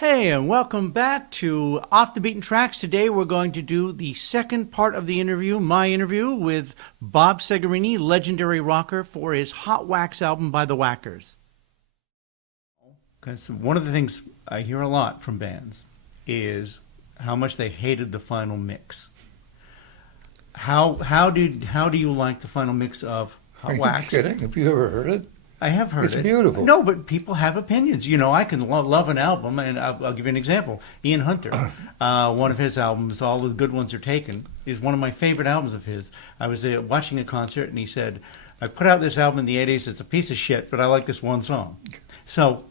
Hey, and welcome back to Off the Beaten Tracks. Today we're going to do the second part of the interview, my interview with Bob Segarini, legendary rocker, for his Hot Wax album by the Wackers. Because one of the things I hear a lot from bands is how much they hated the final mix. How do you like the final mix of Hot Are you Wax? kidding? Have you ever heard it? I have heard It's it. beautiful. No, but people have opinions. You know, I can love an album, and I'll give you an example. Ian Hunter, one of his albums, All the Good Ones Are Taken, is one of my favorite albums of his. I was watching a concert, and he said, I put out this album in the 80s. It's a piece of shit, but I like this one song. So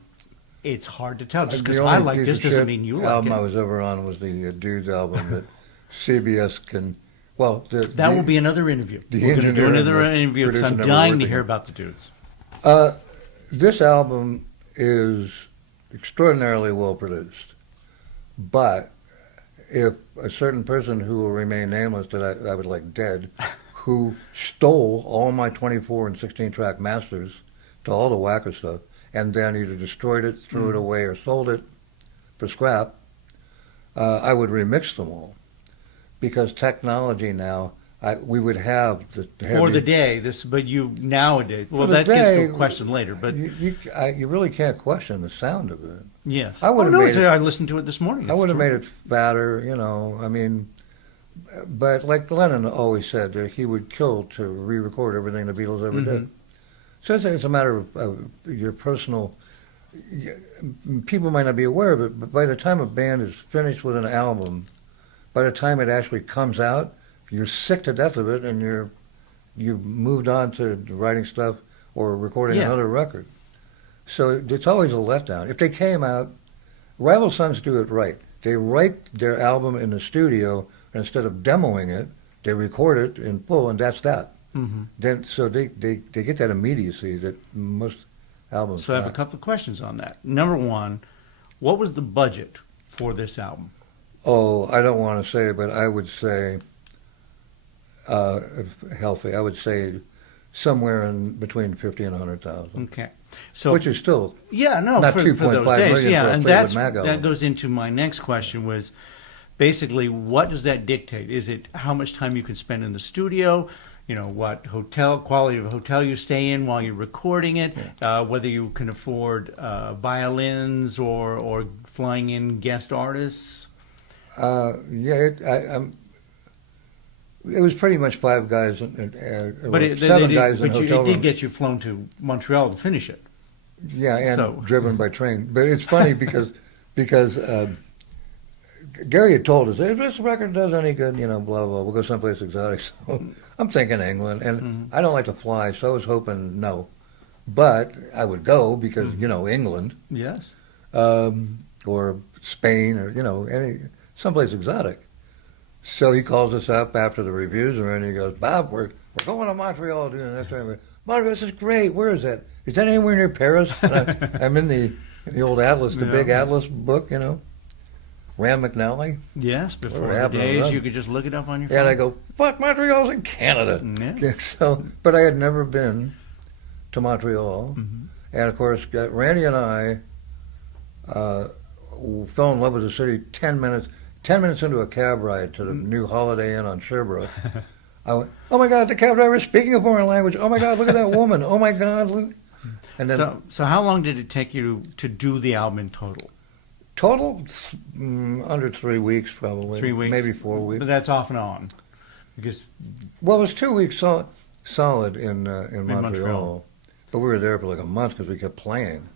it's hard to tell. Just because I like this doesn't mean you like it. The album I was ever on was the Dudes album that CBS can... Well, that will be another interview. The We're going to do engineer and another the interview because I'm producer never dying worked to hear together. about the Dudes. This album is extraordinarily well produced, but if a certain person who will remain nameless that I would like dead, who stole all my 24 and 16 track masters to all the Wacker stuff, and then either destroyed it, threw it away, or sold it for scrap, I would remix them all, because technology now. We would have the For the day, but you nowadays, well, that gets to a question later, but you really can't question the sound of it. yes. I would have no, made it, I listened to it this morning. I It's would have true. made it fatter, I mean, but like Lennon always said, that he would kill to re-record everything the Beatles ever did. So it's a matter of your personal. People might not be aware of it, but by the time a band is finished with an album, by the time it actually comes out, you're sick to death of it, and you've moved on to writing stuff or recording another record. So it's always a letdown. If they came out, Rival Sons do it right. They write their album in the studio, and instead of demoing it, they record it in full, and that's that. Then so they get that immediacy that most albums. So I have a couple of questions on that. Number one, what was the budget for this album? Oh, I don't want to say it, but I would say. Healthy, I would say somewhere in between 50 and 100,000. Okay, so which is still not for 2.5 those days. Yeah, for a and Fleetwood Mac album. that goes into my next question was basically what does that dictate? Is it how much time you can spend in the studio? You know, what quality of hotel you stay in while you're recording it, whether you can afford violins or flying in guest artists. It was pretty much five guys, seven guys in but hotel it did rooms. get you flown to Montreal to finish it. Yeah, and driven by train. But it's funny because Gary had told us, if this record does any good, blah, blah, we'll go someplace exotic. So I'm thinking England, and I don't like to fly, so I was hoping no. But I would go because, England. Yes. Or Spain, or, someplace exotic. So he calls us up after the reviews, and he goes, Bob, we're going to Montreal doing that. Montreal, this is great. Where is that? Is that anywhere near Paris? And I'm in the old Atlas, the big Atlas book, Rand McNally. Yes, before the days you could just look it up on your phone. And I go, fuck, Montreal's in Canada. Yeah. So, but I had never been to Montreal. And of course, Randy and I fell in love with the city 10 minutes into a cab ride to the new Holiday Inn on Sherbrooke. I went, oh my God, the cab driver is speaking a foreign language. Oh my God, look at that woman. Oh my God. Look. And then, so how long did it take you to do the album in total? Under 3 weeks probably. 3 weeks? Maybe 4 weeks. But that's off and on. Because Well, it was 2 weeks solid in Montreal. But we were there for like a month because we kept playing.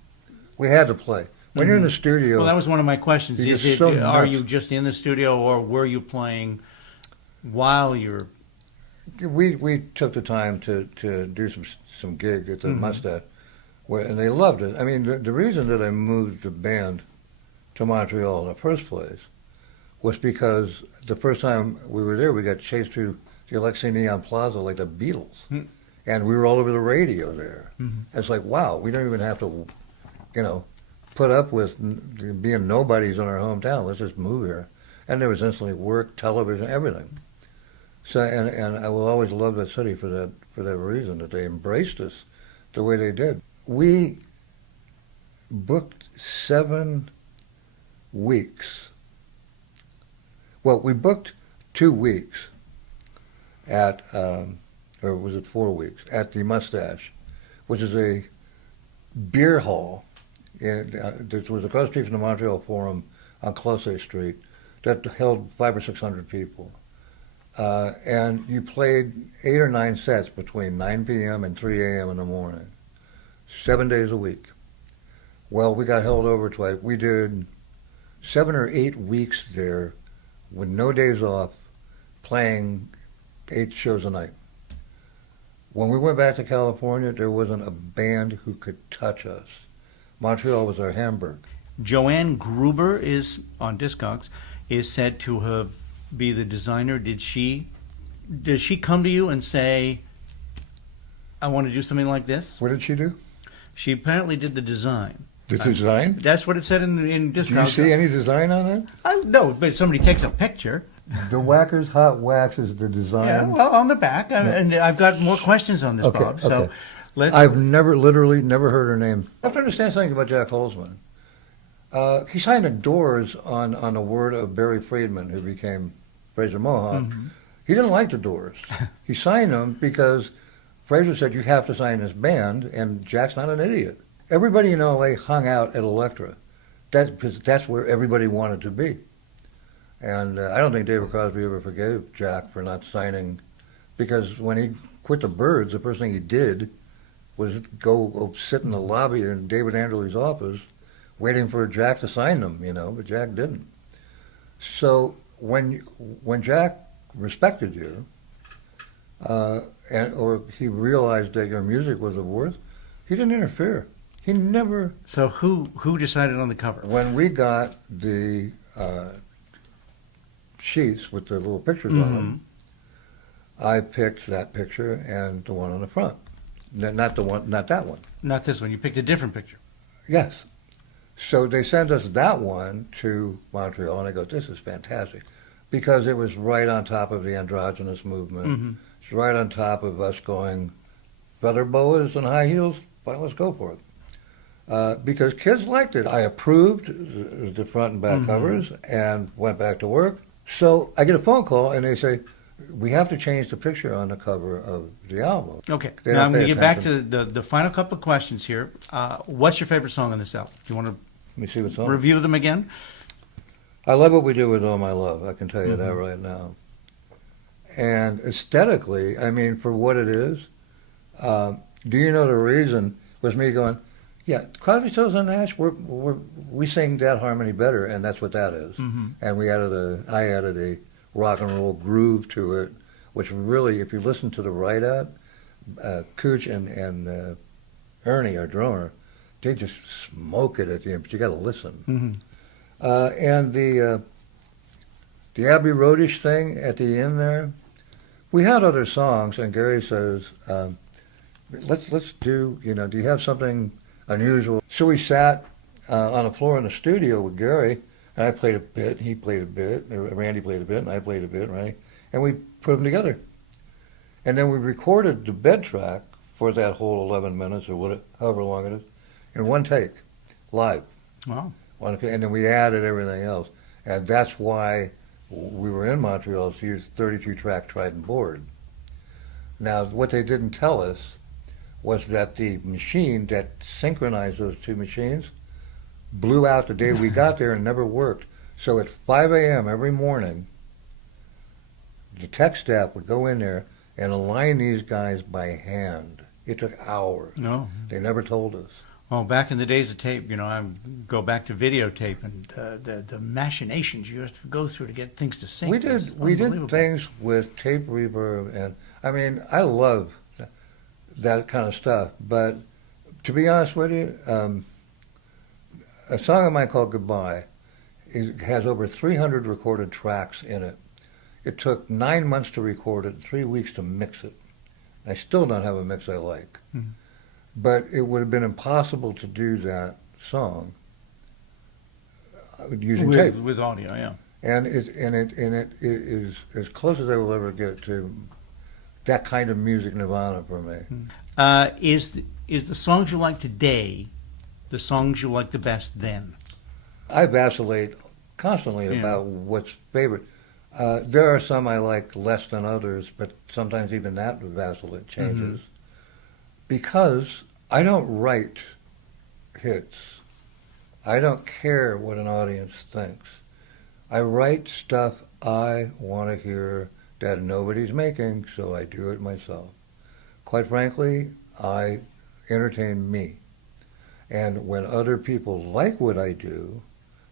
We had to play. When you're in the studio... Well, that was one of my questions. So are you just in the studio, or were you playing while you're... We took the time to do some gig at the Mustache, and they loved it. I mean, the reason that I moved the band to Montreal in the first place was because the first time we were there, we got chased through the Alexei Neon Plaza like the Beatles. And we were all over the radio there. It's like, wow, we don't even have to, put up with being nobodies in our hometown. Let's just move here. And there was instantly work, television, everything. So, and I will always love that city for that reason, that they embraced us the way they did. We booked 7 weeks. Well, we booked 2 weeks at, or was it 4 weeks, at the Mustache, which is a beer hall. This was across the street from the Montreal Forum on Closet Street that held 500 or 600 people. And you played 8 or 9 sets between 9 p.m. and 3 a.m. in the morning, 7 days a week. Well, we got held over twice. We did 7 or 8 weeks there with no days off, playing 8 shows a night. When we went back to California, there wasn't a band who could touch us. Montreal was our Hamburg. Joanne Gruber is on Discogs, is said to have be the designer. Does she come to you and say, I want to do something like this? What did she do? She apparently did the design. The design? That's what it said in Discogs. Do you see any design on that? No, but somebody takes a picture. The Wackers Hot Wax is the design. Yeah, well, on the back. And I've got more questions on this, Okay, Bob. So okay. let's. I've literally never heard her name. I have to understand something about Jack Holzman. He signed the Doors on a word of Barry Friedman, who became Fraser Mohawk. Mhm. He didn't like the Doors. He signed them because Fraser said, you have to sign this band, and Jack's not an idiot. Everybody in L.A. hung out at Elektra. That's where everybody wanted to be. And I don't think David Crosby ever forgave Jack for not signing, because when he quit the Byrds, the first thing he did was go sit in the lobby in David Anderley's office waiting for Jack to sign them, but Jack didn't. So when Jack respected you, or he realized that your music was of worth, he didn't interfere. He never. So who decided on the cover? When we got the sheets with the little pictures on them, I picked that picture and the one on the front. Not that one. Not this one. You picked a different picture. Yes. So they sent us that one to Montreal, and I go, this is fantastic, because it was right on top of the androgynous movement. Mm-hmm. It's right on top of us going, feather boas and high heels, fine, let's go for it. Because kids liked it. I approved the front and back covers and went back to work. So I get a phone call, and they say, we have to change the picture on the cover of the album. Okay. They Now don't I'm going pay to get back attention. to the final couple of questions here. What's your favorite song on this album? Do you want Let me see what's to on. review them again? I love what we do with All My Love. I can tell you that right now. And aesthetically, I mean, for what it is, do you know the reason was me going, yeah, Crosby, Stills and Nash, we sing that harmony better, and that's what that is. Mm-hmm. And I added a rock and roll groove to it, which really, if you listen to the write-out, Cooch and Ernie, our drummer, they just smoke it at the end, but you got to listen. Mm-hmm. And the Abbey Roadish thing at the end there, we had other songs, and Gary says, let's do, do you have something unusual? So we sat on the floor in the studio with Gary, and I played a bit, he played a bit, Randy played a bit, and I played a bit, right? And we put them together. And then we recorded the bed track for that whole 11 minutes or however long it is, in one take, live. Wow. And then we added everything else. And that's why we were in Montreal to use 32-track Trident board. Now, what they didn't tell us was that the machine that synchronized those two machines blew out the day we got there and never worked. So at 5 a.m. every morning, the tech staff would go in there and align these guys by hand. It took hours. No. They never told us. Well, back in the days of tape, I go back to videotape, and the machinations you have to go through to get things to sync. We did things with tape reverb, and I mean, I love that kind of stuff. But to be honest with you, a song of mine called Goodbye has over 300 recorded tracks in it. It took 9 months to record it, 3 weeks to mix it. I still don't have a mix I like. Mm-hmm. But it would have been impossible to do that song using tape. With audio, yeah. And it is as close as I will ever get to that kind of music nirvana for me. Is the songs you like today the songs you like the best then? I vacillate constantly Yeah. about what's favorite. There are some I like less than others, but sometimes even that vacillate changes. Because I don't write hits. I don't care what an audience thinks. I write stuff I want to hear that nobody's making, so I do it myself. Quite frankly, I entertain me. And when other people like what I do,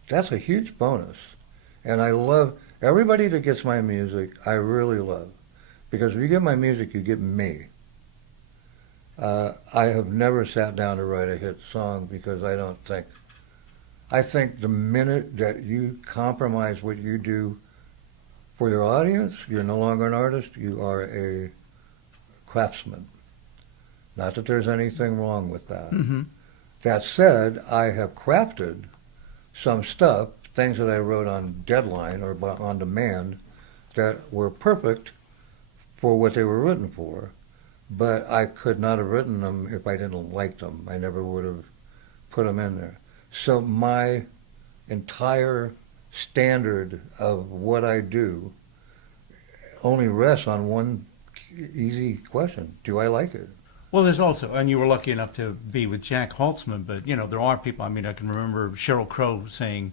that's a huge bonus. And I love everybody that gets my music, I really love. Because if you get my music, you get me. I have never sat down to write a hit song because I think the minute that you compromise what you do for your audience, you're no longer an artist, you are a craftsman. Not that there's anything wrong with that. Mm-hmm. That said, I have crafted some stuff, things that I wrote on deadline or on demand, that were perfect for what they were written for, but I could not have written them if I didn't like them. I never would have put them in there. So my entire standard of what I do only rests on one easy question. Do I like it? Well, there's also, and you were lucky enough to be with Jack Holtzman, but, you know, there are people, I mean, I can remember Sheryl Crow saying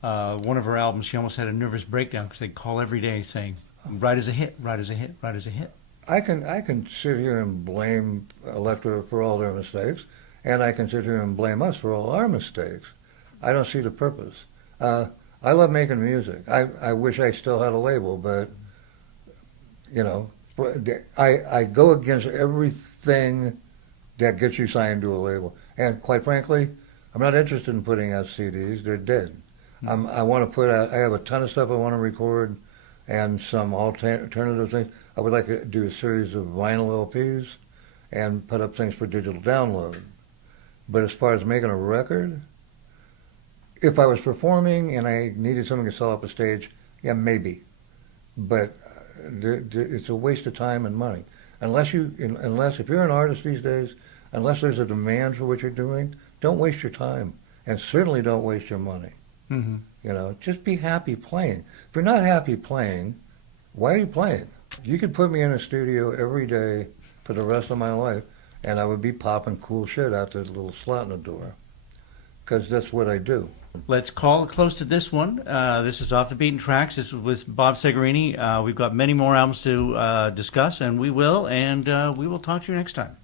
one of her albums, she almost had a nervous breakdown because they'd call every day saying, write as a hit, write as a hit, write as a hit. I can sit here and blame Elektra for all their mistakes, and I can sit here and blame us for all our mistakes. I don't see the purpose. I love making music. I wish I still had a label, but, you know, I go against everything that gets you signed to a label. And quite frankly, I'm not interested in putting out CDs. They're dead. I want to put out, I have a ton of stuff I want to record and some alternative things. I would like to do a series of vinyl LPs and put up things for digital download. But as far as making a record, if I was performing and I needed something to sell up a stage, yeah, maybe. But it's a waste of time and money. Unless if you're an artist these days, unless there's a demand for what you're doing, don't waste your time, and certainly don't waste your money. Mm-hmm. You know, just be happy playing. If you're not happy playing, why are you playing? You could put me in a studio every day for the rest of my life, and I would be popping cool shit out the little slot in the door, because that's what I do. Let's call it close to this one. This is Off the Beaten Tracks. This was Bob Segarini. We've got many more albums to discuss, and we will talk to you next time.